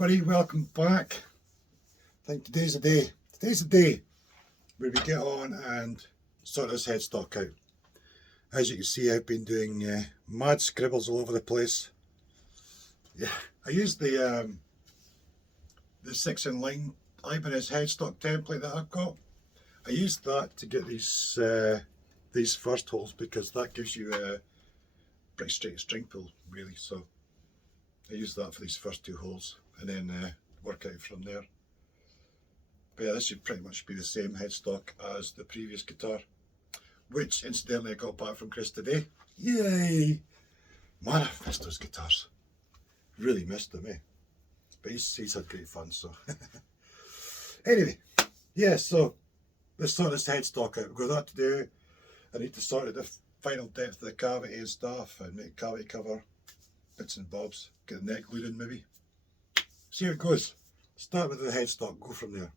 everybody, welcome back. I think today's the day. Today's the day where we get on and sort this headstock out. As you can see, I've been doing mad scribbles all over the place. Yeah, I used the 6-in-line Ibanez headstock template that I've got. I used that to get these first holes because that gives you a pretty straight string pull, really. So I used that for these first two holes and then work out from there. But yeah, this should pretty much be the same headstock as the previous guitar, which incidentally I got back from Chris today. Yay! Man, I've missed those guitars. Really missed them, eh? But he's had great fun, so. Anyway, yeah, so let's sort this headstock out. We've got that to do. I need to sort out the final depth of the cavity and stuff and make cavity cover, bits and bobs, get the neck glued in maybe. See how it goes. Start with the headstock, go from there.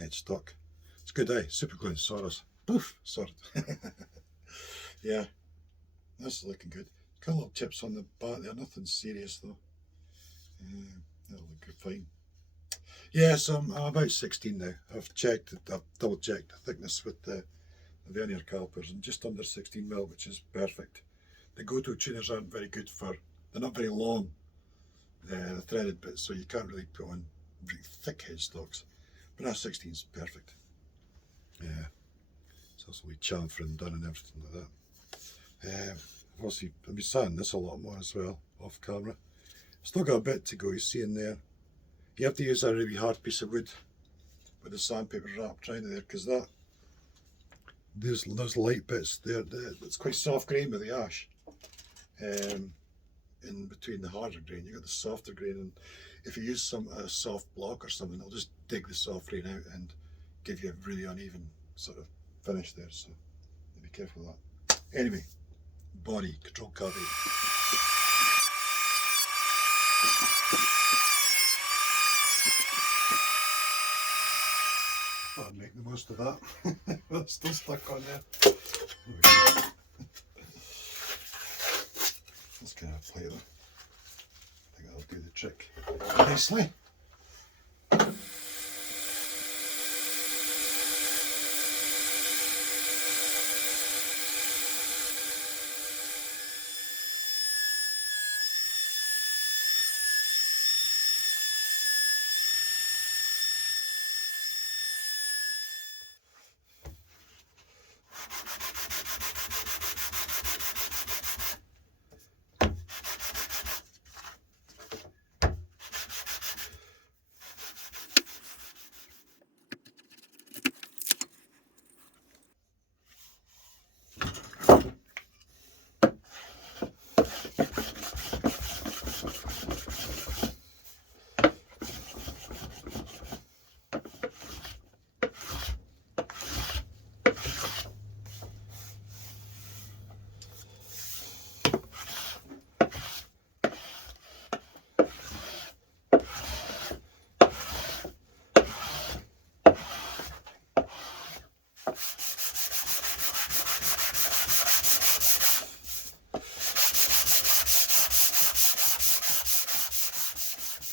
Headstock. It's good, eh? Super glue, Soros. Poof! Sorted. Yeah, that's looking good. Got little chips on the back there, nothing serious though. That'll look good, fine. Yeah, so I'm about 16 now. I've double checked the thickness with the vernier calipers and just under 16mm, which is perfect. The go-to tuners aren't very good they're not very long, the threaded bits, so you can't really put on really thick headstocks. But now 16 is perfect. Yeah, it's also wee chamfering done and everything like that. Obviously, I'll be sanding this a lot more as well off camera. Still got a bit to go, you see in there. You have to use a really hard piece of wood with the sandpaper wrapped around there because those light bits there, it's quite soft grain with the ash. In between the harder grain, you got the softer grain, and if you use a soft block or something, it'll just dig the soft grain out and give you a really uneven sort of finish there. So be careful of that. Anyway, body control cavity. Thought I'd make the most of that. Well, it's still stuck on there. Let's kind of play it. I think that'll do the trick nicely.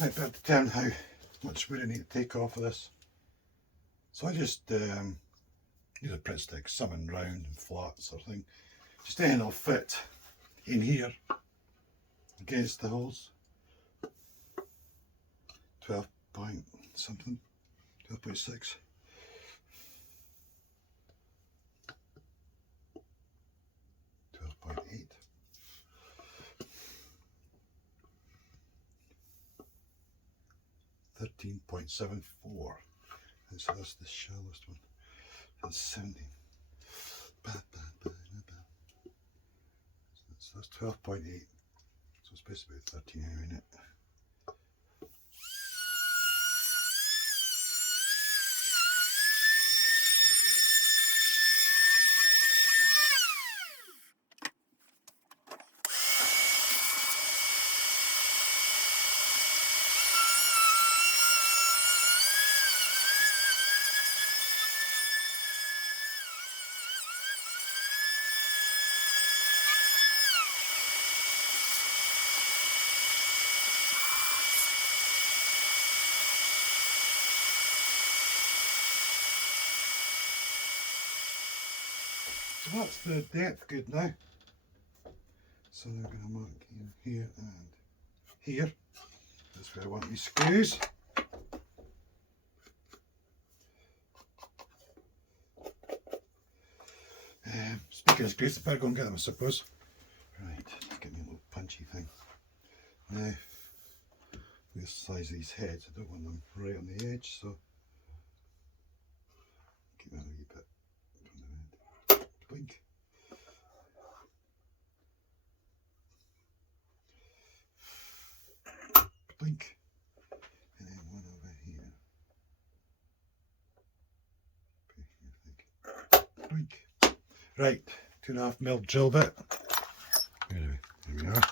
Right, better determine how much wood I need to take off of this. So I just use a Pritt stick, something round and flat sort of thing. Just anything will fit in here against the holes. 12 point something, 12.6. $13.74. And so that's the shallowest one. That's 17. So that's 12.8. So it's basically 13 anyway, isn't it? So that's the depth good now. So I'm going to mark here and here. That's where I want these screws. Speaking of screws, I better go and get them, I suppose. Right, let's get me a little punchy thing. Now, we'll size these heads. I don't want them right on the edge, so keep that a wee bit from the end. Blink. Blink. And then one over here. Blink. Right, 2.5mm drill bit. Anyway, there we are.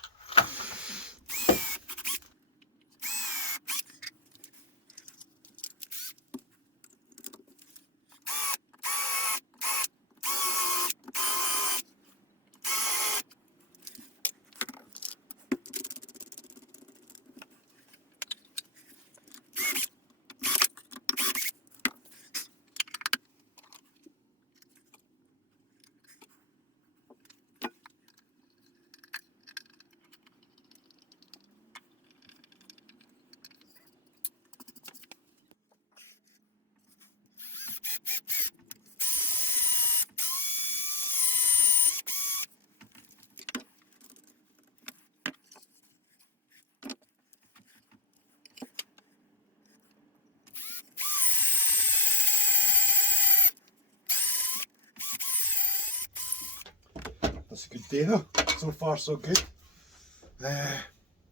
That's a good day though. So far so good.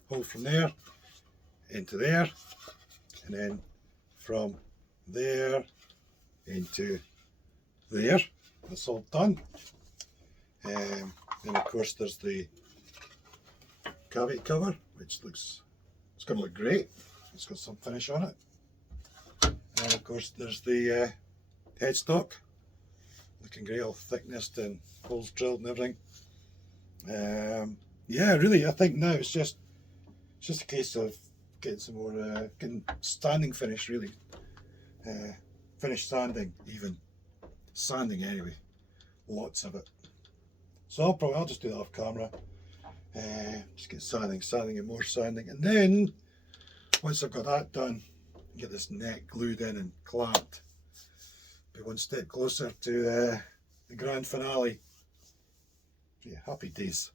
Hole from there into there, and then from there into there. That's all done. Then of course there's the cavity cover, which looks, it's going to look great. It's got some finish on it. And then of course there's the headstock, looking great, all thickness and holes drilled and everything. Yeah, really, I think now it's just a case of getting some more, getting standing finish really. Finish sanding, even sanding anyway, lots of it. So I'll just do that off camera. Just get sanding and more sanding, and then once I've got that done, get this neck glued in and clamped, be one step closer to the grand finale. Yeah, happy days.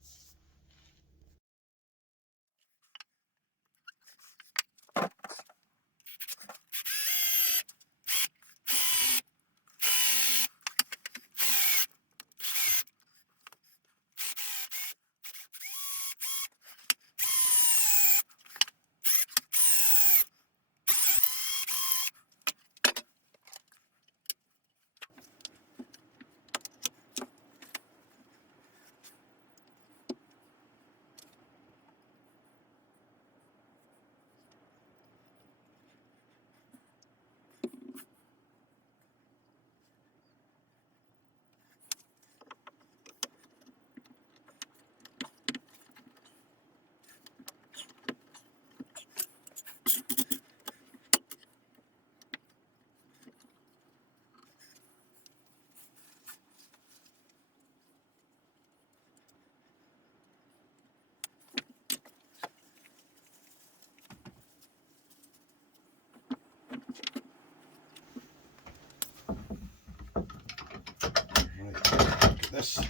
this.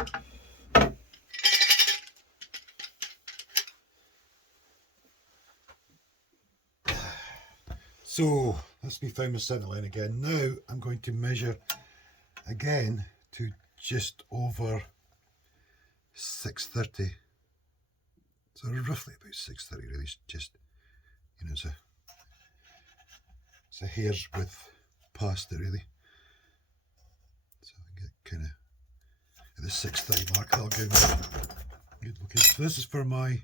So that's me found my centre line again. Now I'm going to measure again to just over 630. So roughly about 630 really. It's just, you know, it's a hair's width past it really. So I get kind of at the 630 mark. That'll give me good looking. So this is for my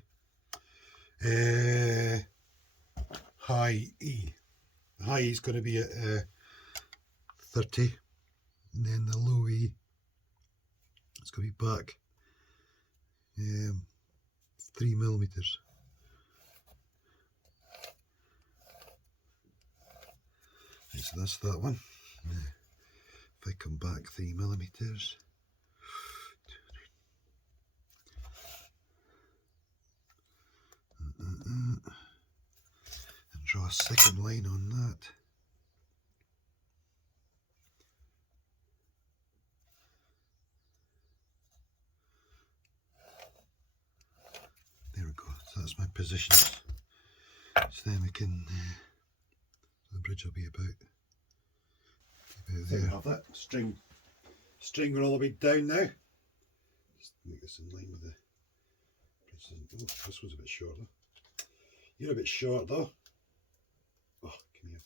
high E. The high E is going to be at 30, and then the low E, it's going to be back 3 millimeters. Right, so that's that one. If I come back 3 millimeters, and draw a second line on that. There we go, so that's my positions. So then we can, the bridge will be about there. Have that string going all the way down now. Just make this in line with the bridge. Oh, this one's a bit short though. You're a bit short though. Oh, come here.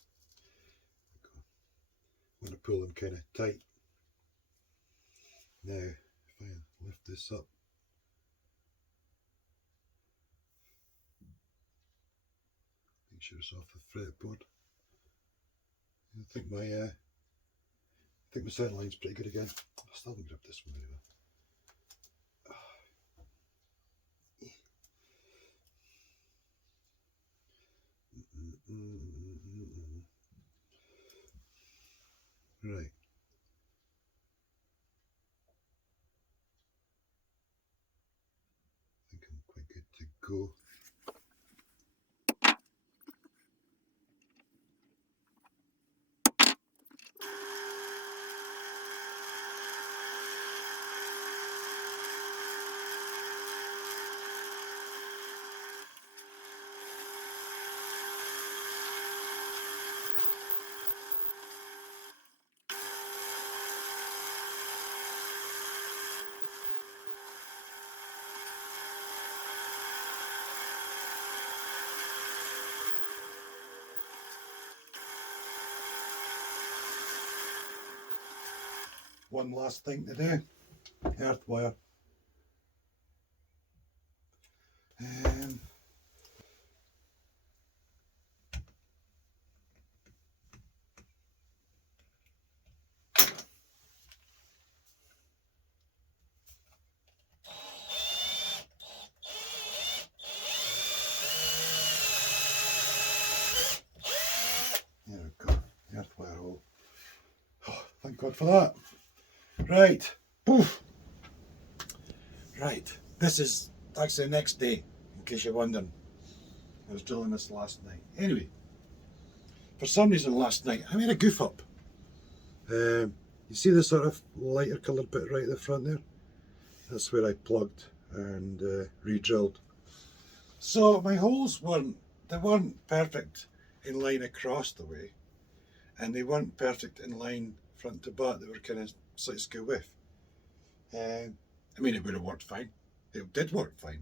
I want to pull them kind of tight. Now, if I lift this up, make sure it's off the fretboard. I think my center line's pretty good again. I still haven't grabbed this one very well. Right. I think I'm quite good to go. One last thing to do, earth wire. There we go, earth wire hole. Oh, thank God for that. Right, poof. Right, this is actually the next day, in case you're wondering. I was drilling this last night. Anyway, for some reason last night I made a goof up. You see the sort of lighter coloured bit right at the front there? That's where I plugged and re-drilled. So my holes weren't perfect in line across the way, and they weren't perfect in line front to back. They were kind of slightly skew width. I mean, it would have worked fine. It did work fine.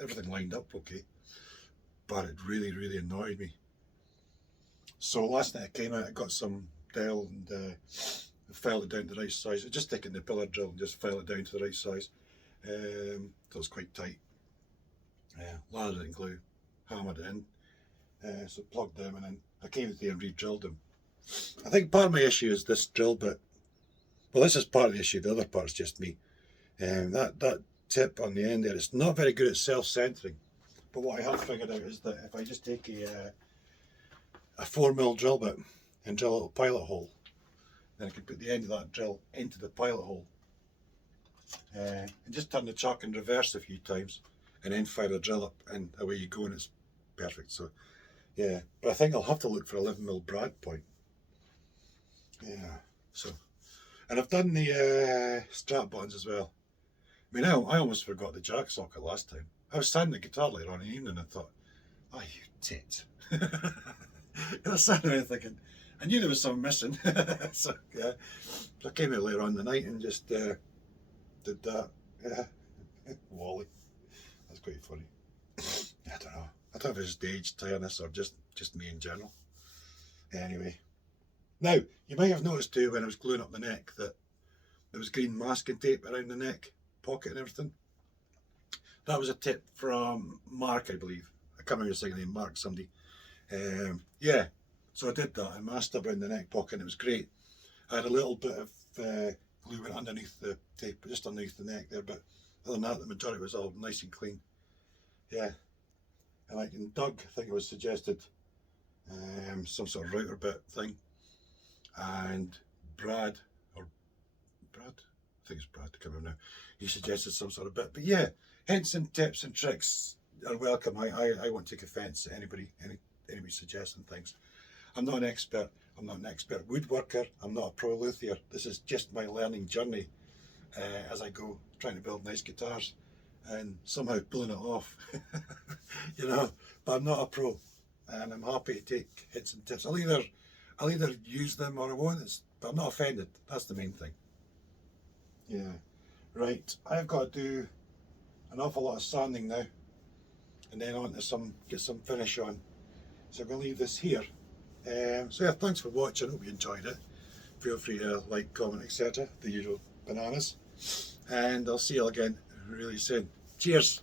Everything lined up okay, but it really, really annoyed me. So last night I came out, I got some dowel and filed it down to the right size. I just taken the pillar drill and just filed it down to the right size. So it was quite tight. Lathered it in glue, hammered it in, so plugged them, and then I came in there and re-drilled them. I think part of my issue is this drill bit. Well, this is part of the issue, the other part is just me. That tip on the end there, it's not very good at self-centering. But what I have figured out is that if I just take a 4mm drill bit and drill a little pilot hole, then I can put the end of that drill into the pilot hole. And just turn the chuck in reverse a few times and then fire the drill up, and away you go, and it's perfect. So yeah, but I think I'll have to look for 11mm brad point. Yeah, so, and I've done the strap buttons as well. I mean, I almost forgot the jack socket last time. I was standing the guitar later on in the evening and thought, oh, you tit. I was standing there thinking, I knew there was something missing. So, yeah. So I came out later on in the night and just did that. Yeah. Wally. That's quite funny. I don't know. I don't know if it's just age tiredness or just me in general. Anyway. Now, you might have noticed too when I was gluing up the neck that there was green masking tape around the neck, pocket and everything. That was a tip from Mark, I believe. I can't remember his second name, Mark somebody. Yeah, so I did that. I masked up around the neck pocket and it was great. I had a little bit of glue went underneath the tape, just underneath the neck there, but other than that, the majority was all nice and clean. Yeah, and like in Doug, I think it was suggested some sort of router bit thing, and Brad, I think it's Brad, I can't remember now, he suggested some sort of bit. But yeah, hints and tips and tricks are welcome. I won't take offence at anybody suggesting things. I'm not an expert woodworker, I'm not a pro luthier. This is just my learning journey as I go, trying to build nice guitars and somehow pulling it off. You know, but I'm not a pro and I'm happy to take hints and tips. I'll either use them or I won't, but I'm not offended. That's the main thing. Yeah, right, I've got to do an awful lot of sanding now and then on to get some finish on. So I'm going to leave this here. So yeah, thanks for watching. Hope you enjoyed it. Feel free to like, comment, etc. The usual bananas. And I'll see you all again really soon. Cheers.